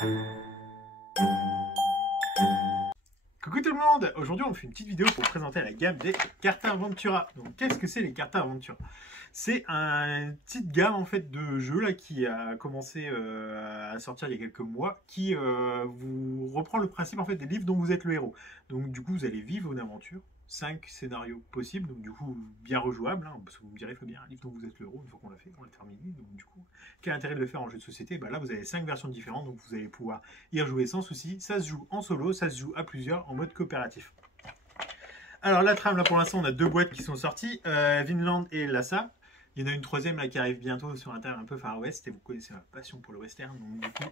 Coucou tout le monde! Aujourd'hui on fait une petite vidéo pour présenter la gamme des Carta Aventura. Donc qu'est-ce que c'est les Carta Aventura? C'est une petite gamme en fait de jeux là qui a commencé à sortir il y a quelques mois, qui vous reprend le principe en fait des livres dont vous êtes le héros. Donc du coup vous allez vivre une aventure, 5 scénarios possibles, donc du coup bien rejouables, hein, parce que vous me direz Fabien, un livre dont vous êtes le héros, une fois qu'on l'a fait, on l'a terminé, donc du coup quel intérêt de le faire en jeu de société? Bah là vous avez 5 versions différentes, donc vous allez pouvoir y rejouer sans souci. Ça se joue en solo, ça se joue à plusieurs en mode coopératif. Alors la trame là pour l'instant on a 2 boîtes qui sont sorties, Vinland et Lhasa. Il y en a une troisième là qui arrive bientôt sur un thème un peu Far West, et vous connaissez ma passion pour le western, donc du coup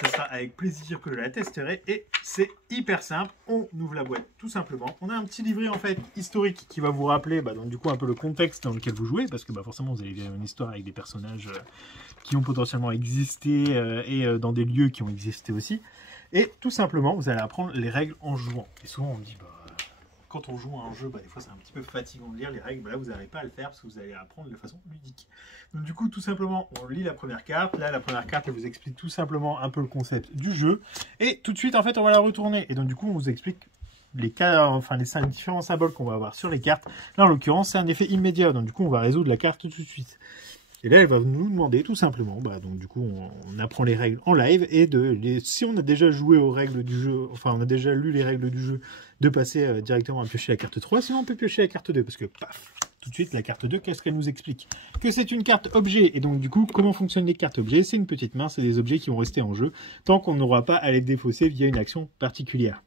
ça sera avec plaisir que je la testerai, et c'est hyper simple. On ouvre la boîte tout simplement, on a un petit livret en fait historique qui va vous rappeler donc du coup un peu le contexte dans lequel vous jouez, parce que forcément vous allez vivre une histoire avec des personnages qui ont potentiellement existé et dans des lieux qui ont existé aussi, et tout simplement vous allez apprendre les règles en jouant. Et souvent on me dit quand on joue à un jeu, des fois c'est un petit peu fatigant de lire les règles, là vous n'arrivez pas à le faire parce que vous allez apprendre de façon ludique. Donc du coup tout simplement on lit la première carte, là la première carte elle vous explique tout simplement un peu le concept du jeu, et tout de suite en fait on va la retourner, et donc du coup on vous explique les 5 différents symboles qu'on va avoir sur les cartes. Là en l'occurrence c'est un effet immédiat, donc du coup on va résoudre la carte tout de suite. Et là, elle va nous demander tout simplement, donc du coup, on apprend les règles en live, et si on a déjà joué aux règles du jeu, enfin, on a déjà lu les règles du jeu, de passer directement à piocher la carte 3, sinon on peut piocher la carte 2, parce que, paf, tout de suite, la carte 2, qu'est-ce qu'elle nous explique? Que c'est une carte objet, et donc du coup, comment fonctionnent les cartes objets? C'est une petite main, c'est des objets qui vont rester en jeu, tant qu'on n'aura pas à les défausser via une action particulière.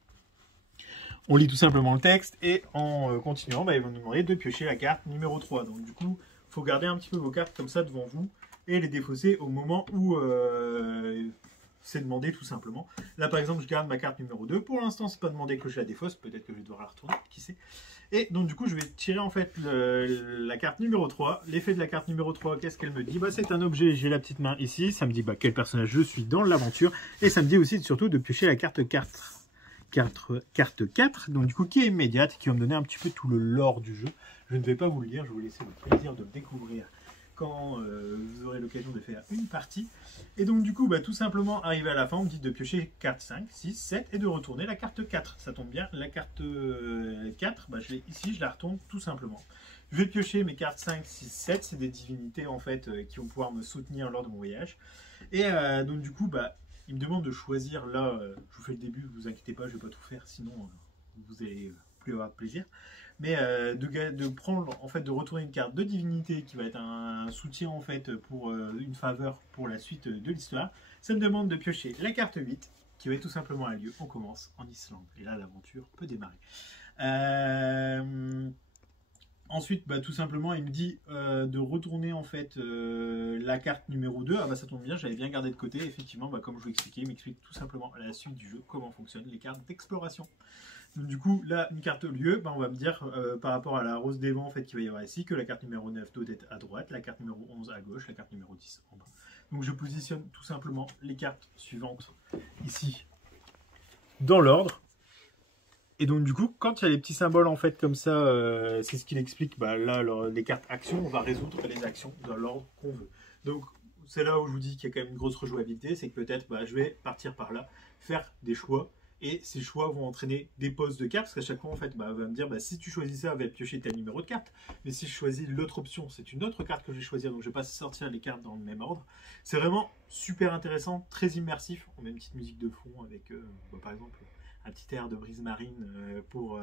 On lit tout simplement le texte, et en continuant, ils vont nous demander de piocher la carte numéro 3, donc du coup, il faut garder un petit peu vos cartes comme ça devant vous et les défausser au moment où c'est demandé tout simplement. Là par exemple je garde ma carte numéro 2, pour l'instant c'est pas demandé que je la défausse, peut-être que je vais devoir la retourner, qui sait. Et donc du coup je vais tirer en fait la carte numéro 3. L'effet de la carte numéro 3, qu'est-ce qu'elle me dit? C'est un objet, j'ai la petite main ici, ça me dit quel personnage je suis dans l'aventure, et ça me dit aussi surtout de piocher la carte 4. Carte 4, donc du coup qui est immédiate, qui va me donner un petit peu tout le lore du jeu. Je ne vais pas vous le lire, je vais vous laisser le plaisir de le découvrir quand vous aurez l'occasion de faire une partie. Et donc du coup, tout simplement, arrivé à la fin, on me dit de piocher carte 5, 6, 7 et de retourner la carte 4. Ça tombe bien, la carte 4, je l'ai ici, je la retourne tout simplement. Je vais piocher mes cartes 5, 6, 7, c'est des divinités en fait qui vont pouvoir me soutenir lors de mon voyage. Et donc du coup, il me demande de choisir, là, je vous fais le début, vous inquiétez pas, je vais pas tout faire, sinon vous allez plus avoir de plaisir. Mais de prendre, en fait, de retourner une carte de divinité qui va être un soutien en fait pour une faveur pour la suite de l'histoire. Ça me demande de piocher la carte 8, qui va être tout simplement un lieu. On commence en Islande, et là l'aventure peut démarrer. Ensuite, tout simplement, il me dit de retourner en fait la carte numéro 2. Ça tombe bien, j'avais bien gardé de côté. Effectivement, comme je vous l'expliquais, il m'explique tout simplement la suite du jeu, comment fonctionnent les cartes d'exploration. Donc du coup, là, une carte lieu, on va me dire par rapport à la rose des vents en fait, qu'il va y avoir ici, que la carte numéro 9 doit être à droite, la carte numéro 11 à gauche, la carte numéro 10 en bas. Donc je positionne tout simplement les cartes suivantes ici dans l'ordre. Et donc du coup, quand il y a les petits symboles en fait comme ça, c'est ce qu'il explique. Là, les cartes actions, on va résoudre les actions dans l'ordre qu'on veut. Donc c'est là où je vous dis qu'il y a quand même une grosse rejouabilité, c'est que peut-être je vais partir par là, faire des choix, et ces choix vont entraîner des poses de cartes, parce qu'à chaque fois en fait, va me dire si tu choisis ça, va piocher tel numéro de carte, mais si je choisis l'autre option, c'est une autre carte que je vais choisir, donc je vais pas sortir les cartes dans le même ordre. C'est vraiment super intéressant, très immersif. On met une petite musique de fond avec par exemple un petit air de brise marine pour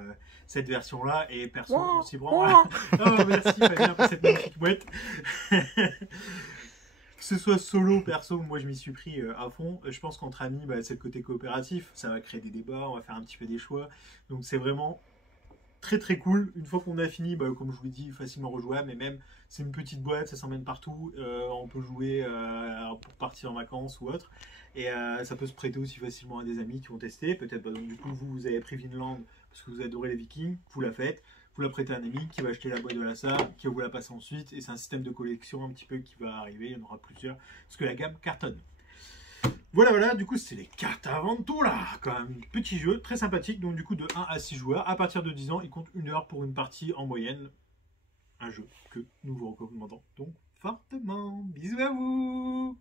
cette version là, et perso on s'y prend. Oh, merci Fabien pour cette magnifique boîte. Que ce soit solo, perso, moi je m'y suis pris à fond. Je pense qu'entre amis, c'est le côté coopératif, ça va créer des débats, on va faire un petit peu des choix, donc c'est vraiment très très cool. Une fois qu'on a fini, comme je vous l'ai dit, facilement rejouable, mais même c'est une petite boîte, ça s'emmène partout, on peut jouer pour partir en vacances ou autre, et ça peut se prêter aussi facilement à des amis qui vont tester. Peut-être donc du coup vous avez pris Vinland parce que vous adorez les Vikings, vous la faites, vous la prêtez à un ami qui va acheter la boîte de Lhasa, qui va vous la passer ensuite, et c'est un système de collection un petit peu qui va arriver, il y en aura plusieurs, parce que la gamme cartonne. Voilà, du coup c'est les cartes Aventura, quand même un petit jeu très sympathique, donc du coup de 1 à 6 joueurs, à partir de 10 ans, il compte 1 heure pour une partie en moyenne, un jeu que nous vous recommandons donc fortement. Bisous à vous!